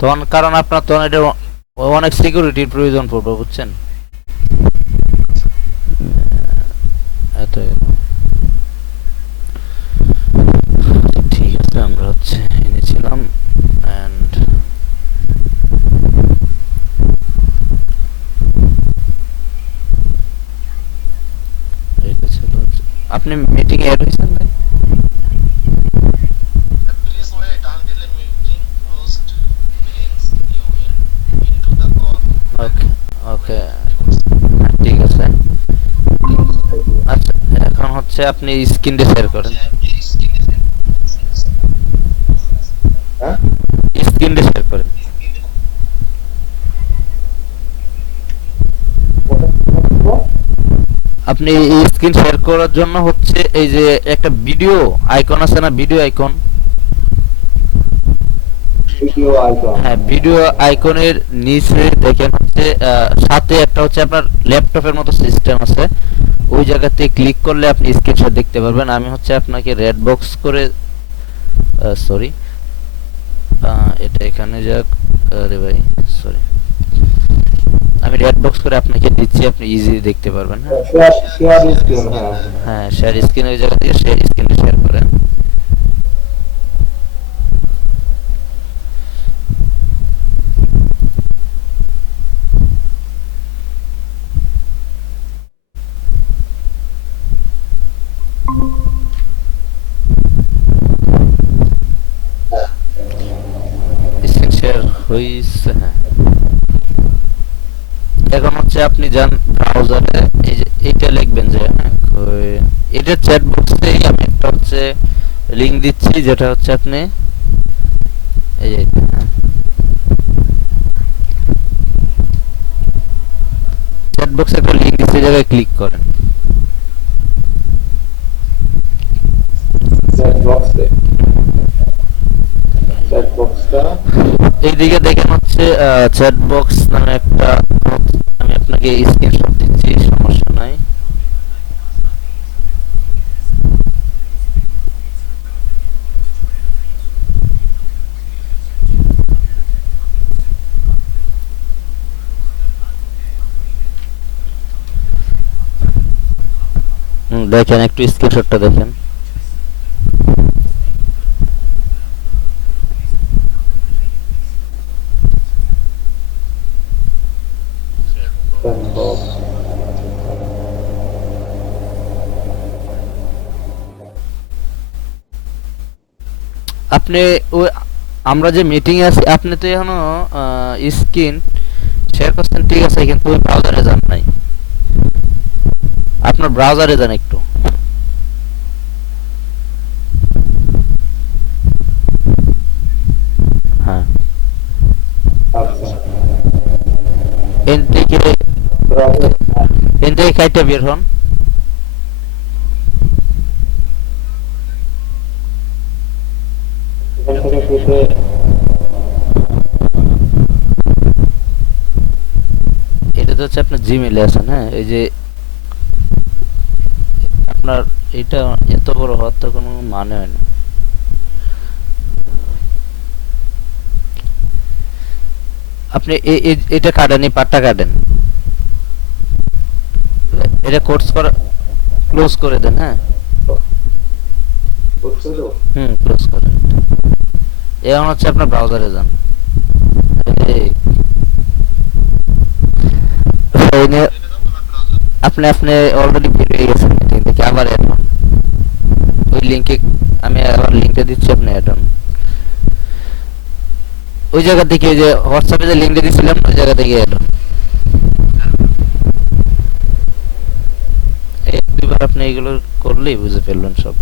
তখন কারণ আপনার তখন এটা অনেক সিকিউরিটির প্রয়োজন পড়বে, বুঝছেন? এত ঠিক আছে, আমরা হচ্ছে এনেছিলাম অ্যান্ড এটা ছিল আপনি মিটিং এড হয়েছেন ভাই? Please wait until a meeting host brings you into the call. Okay okay, Wait. ঠিক আছে। আচ্ছা, এখন হচ্ছে আপনি স্ক্রিনটা শেয়ার করেন, হ্যাঁ, স্ক্রিনটা শেয়ার করেন। ওটা করবো। আপনি স্ক্রিন শেয়ার করার জন্য হচ্ছে এই যে একটা ভিডিও আইকন আছে না, ভিডিও আইকন, ভিডিও আইকন। হ্যাঁ ভিডিও আইকনের নিচে দেখেন হচ্ছে সাথে একটা হচ্ছে আপনার ল্যাপটপের মতো সিস্টেম আছে, ওই জায়গাতে ক্লিক করলে আপনি স্ক্রিনশট দেখতে পারবেন। আমি হচ্ছে আপনাকে রেড বক্স করে সরি, এটা এখানে যাক, আরে ভাই সরি, আমি রেড বক্স করে আপনাকে দিচ্ছি, আপনি ইজি দেখতে পারবেন। হ্যাঁ শেয়ার শেয়ার স্ক্রিন, হ্যাঁ। হ্যাঁ, শেয়ার স্ক্রিন, ওই জায়গা থেকে শেয়ার স্ক্রিনটা শেয়ার করেন। স্ক্রিন শেয়ার হইছে, হ্যাঁ। এখন হচ্ছে আপনি যান ব্রাউজারে, এই যে এইটা লিখবেন যে হ্যাঁ, এটা চ্যাট বক্সেই আমি একটা হচ্ছে লিংক দিচ্ছি, যেটা হচ্ছে আপনি এই যে হ্যাঁ চ্যাট বক্সে একটা লিংক দিচ্ছি, এই জায়গায় ক্লিক করেন। চ্যাট বক্সটা এইদিকে দেখেন হচ্ছে চ্যাট বক্স নামে একটা, আমি আপনাকে স্ক্রিনশট দিচ্ছি, সমস্যা নাই। দেখেন একটু স্ক্রিনশটটা দেখেন। Chat box. আপনি ওই আমরা যে মিটিং এ আছি, আপনি তো এখনো স্ক্রিন শেয়ার করছেন, ঠিক আছে, কিন্তু ওই ব্রাউজারে যান নাই, আপনার ব্রাউজারে যান একটু। হ্যাঁ, আচ্ছা, এন থেকে ব্রাউজার, এন থেকে কাইটা বের হন। এখান থেকে শুরুতে এটা তো হচ্ছে আপনার জিমেইলে আছেন, হ্যাঁ, এই যে আপনার এটা এত বড় হওয়ার তো কোনো মানে হয় না। আপনি এটা কাটেন, এই পার্টটা কাটেন, এটা কোর্স করা ক্লোজ করে দেন। হ্যাঁ, করতে দেবো। ক্লোজ করেন। এখন হচ্ছে আপনার ব্রাউজারে যান। এই ফোনে আপনি আপনি অলরেডি বের হয়ে গেছেন মিটিং থেকে, আবার অ্যাড হন ওই লিংকে, আমি আবার লিংকটা দিচ্ছি, আপনি অ্যাড হন ওই জায়গা থেকে, ওই যে হোয়াটসঅ্যাপে যে লিংকটা দিয়েছিলাম ওই জায়গা থেকে অ্যাড হন। এক দুইবার আপনি এগুলো করলেই বুঝে ফেলবেন সব।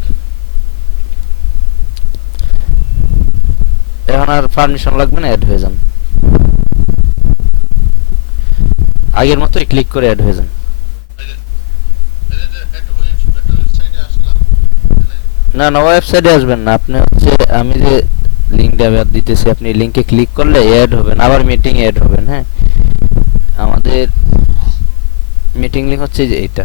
এখন আর পারমিশন লাগবে না, অ্যাড হয়ে যান, আগের মতোই ক্লিক করে অ্যাড হয়ে যান। ওয়েবসাইটে আসলাম। না না, ওয়েবসাইটে আসবেন না, আপনি হচ্ছে আমি যে লিংকটা আবার দিতেছি, আপনি লিংকে ক্লিক করলে অ্যাড হবেন, আবার মিটিং অ্যাড হবেন। হ্যাঁ, আমাদের মিটিং লিংক হচ্ছে যে এইটা।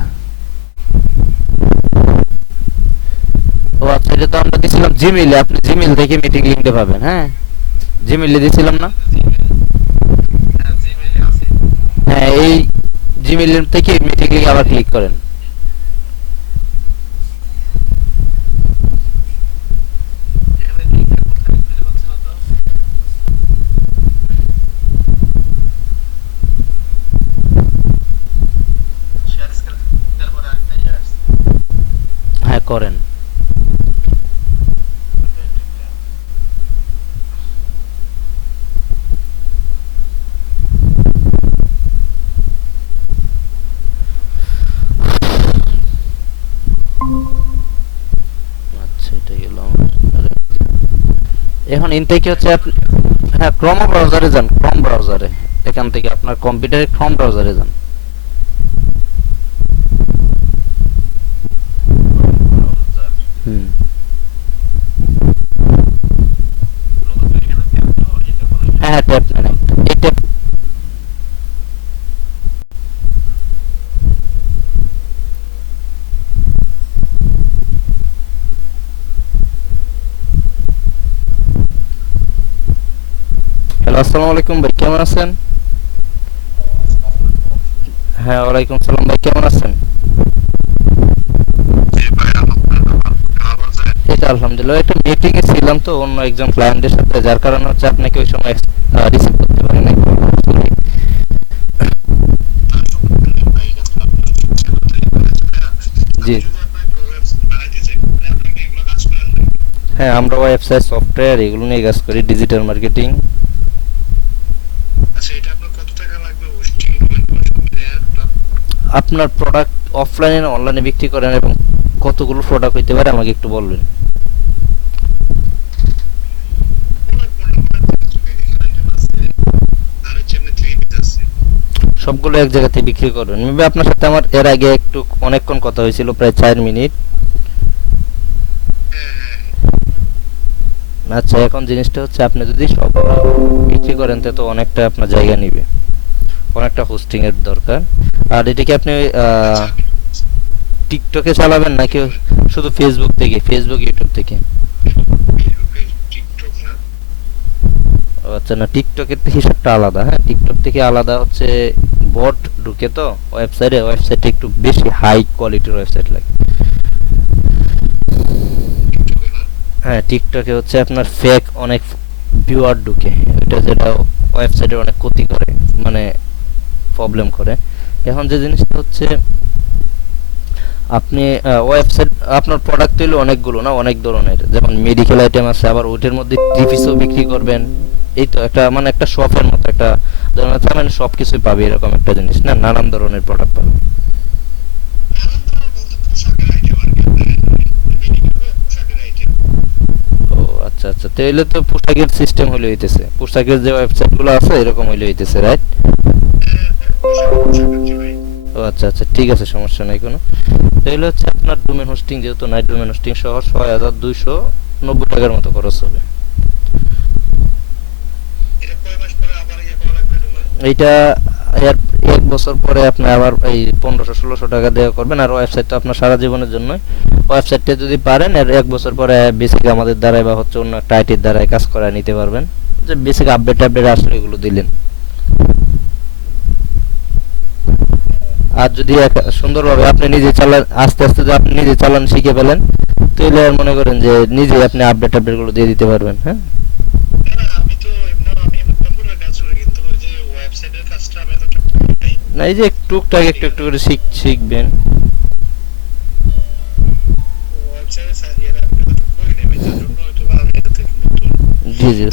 ও আচ্ছা, এটা তো আমরা দিছিলাম জিমেইলে, আপনি জিমেইল থেকে মিটিং লিংকটা পাবেন। হ্যাঁ, জিমেইলে দিয়েছিলাম না? হ্যাঁ জিমেইলে আছে। হ্যাঁ, এই জিমেইল থেকে মিটিং লিংকে আবার ক্লিক করেন। এখানে লিংকটা কোথায় খুঁজে পাচ্ছি না তো। শেয়ার স্ক্রিন দেওয়ার পরে আরেকটা ইয়ে আসছে। হ্যাঁ করেন। আচ্ছা এটা গেল আমার। আরে, এখন ইনটেকে হচ্ছে আপনি, হ্যাঁ ক্রোম ব্রাউজারে যান, ক্রোম ব্রাউজারে। এখান থেকে আপনার কম্পিউটারে ক্রোম ব্রাউজারে যান। ব্রাউজার হুম। লোগো তো এখানে ট্যাপ তো এটা বলা যায়। হ্যাঁ ট্যাপ নেন একটা। এই ট্যাপ। হ্যালো আসসালামু আলাইকুম ভাই, কেমন আছেন? হ্যাঁ ওয়ালাইকুম সালাম ভাই, কেমন আছেন? জি ভাই আলহামদুলিল্লাহ ভালো আছেন? এই তো আলহামদুলিল্লাহ, একটু মিটিং এ ছিলাম তো অন্য একজন ক্লায়েন্টের সাথে, যার কারণে হচ্ছে আপনাকে ওই সময় রিসিভ করতে পারি নাই। না সমস্যা নেই ভাই, এটা তো আপনার ইচ্ছে করতেই পারে, তাই না? জি। আমি যদি আপনার একটা ওয়েবসাইট বানাইতে চাই তাহলে আপনি কি এগুলো কাজ করেন না? হ্যাঁ আমরা ওয়েবসাইট সফটওয়্যার এগুলো নিয়ে কাজ করি, ডিজিটাল মার্কেটিং। আচ্ছা এটা আপনার কত টাকা লাগবে হোস্টিং ডোমেন সব মিলিয়ে টোটাল? আপনার প্রোডাক্ট অফলাইনে না অনলাইনে বিক্রি করেন এবং কতগুলো প্রোডাক্ট হইতে পারে আমাকে একটু বলবেন। সবগুলো এক জায়গাতে বিক্রি করবেন। মেবি আপনার সাথে আমার এর আগে একটু অনেকক্ষণ কথা হয়েছিল, প্রায় 4 মিনিট। আচ্ছা এখন জিনিসটা হচ্ছে আপনি যদি সব বিক্রি করেন তো অনেকটা আপনার জায়গা নিবে, অনেকটা হোস্টিং এর দরকার। আর এটা কি আপনি টিকটকে চালাবেন নাকি শুধু ফেসবুক থেকে, ফেসবুক ইউটিউব থেকে? ও আচ্ছা, না টিকটকের থেকে হিসাবটা আলাদা। হ্যাঁ টিকটক থেকে আলাদা হচ্ছে বট ঢুকে তো ওয়েবসাইটে একটু বেশি হাই কোয়ালিটির ওয়েবসাইট লাগে। হ্যাঁ টিকটকে হচ্ছে আপনার ফেক অনেক ভিউয়ার ঢুকে, ওটা যেটা ওয়েবসাইটে অনেক ক্ষতি করে, মানে প্রবলেম করে। এখন যে জিনিসটা হচ্ছে আপনি ওয়েবসাইট, আপনার প্রোডাক্ট হইলো অনেকগুলো না, অনেক ধরনের, যেমন মেডিকেল আইটেম আছে, আবার ওইটার মধ্যে থ্রি পিসও বিক্রি করবেন। এই তো একটা মানে একটা শপের মতো একটা ধরুন, মানে সব কিছুই পাবে এরকম একটা জিনিস না, নানান ধরনের প্রোডাক্ট পাবে। ও আচ্ছা আচ্ছা, তাহলে তো পোশাকের সিস্টেম হইলে হইতেছে, পোশাকের যে ওয়েবসাইট গুলো আছে এরকম হইলে হইতেছে, রাইট? ও আচ্ছা আচ্ছা ঠিক আছে, সমস্যা নাই কোনো। তাহলে হচ্ছে আপনার ডোমেন হোস্টিং, যেহেতু নাইট ডোমেন হোস্টিং সহ 6290 টাকার মতো খরচ হবে। এইটা এর 1 বছর পরে আপনি আবার এই 1500-1600 টাকা দেওয়া করবেন। আর ওয়েবসাইট তো আপনার সারা জীবনের জন্য, ওয়েবসাইটটা যদি পারেন এর 1 বছর পরে বেসিক আমাদের দ্বারাই বা হচ্ছে অন্য একটা আইটির দ্বারাই কাজ করায় নিতে পারবেন, যে বেসিক আপডেট আসলে এগুলো দিলেন। আর যদি সুন্দরভাবে আপনি নিজে চালান, আস্তে আস্তে যদি আপনি নিজে চালান শিখে ফেলেন, তাহলে আর মনে করেন যে নিজে আপনি আপডেট গুলো দিয়ে দিতে পারবেন। হ্যাঁ না, এই যে টুকটাক একটু একটু করে শিখবেন। জি জি।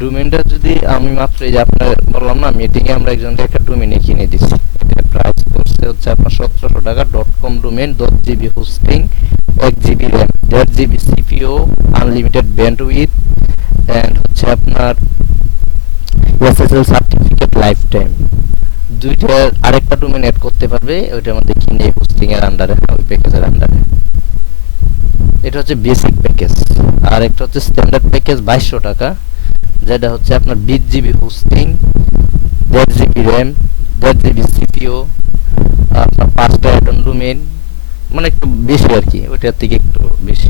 ডোমেনটা যদি আমি মাত্র এই যে আপনার বললাম না, মিটিং এ আমরা একজনকে একটা ডোমেন কিনে দিচ্ছি, এটা প্রাইস পড়ছে হচ্ছে আপনার 1700 টাকা। .com domain, 10 GB hosting, 1 GB RAM, 1.5 GB CPU, unlimited bandwidth, and হচ্ছে আপনার এসএসএল সার্টিফিকেট লাইফ টাইম। দুইটা আরেকটা ডোমেন এড করতে পারবে ওইটার মধ্যে কিনে হোস্টিং এর আন্ডারে, ওই প্যাকেজের আন্ডারে। এটা হচ্ছে বেসিক প্যাকেজ। আর একটা হচ্ছে স্ট্যান্ডার্ড প্যাকেজ 2200 টাকা, যেটা হচ্ছে আপনার 20 GB hosting, 1.5 GB RAM, 1.5 GB CPU, আপনার 5টা অ্যাডন ডোমেইন, মানে একটু বেশি আর কি, ওইটার থেকে একটু বেশি।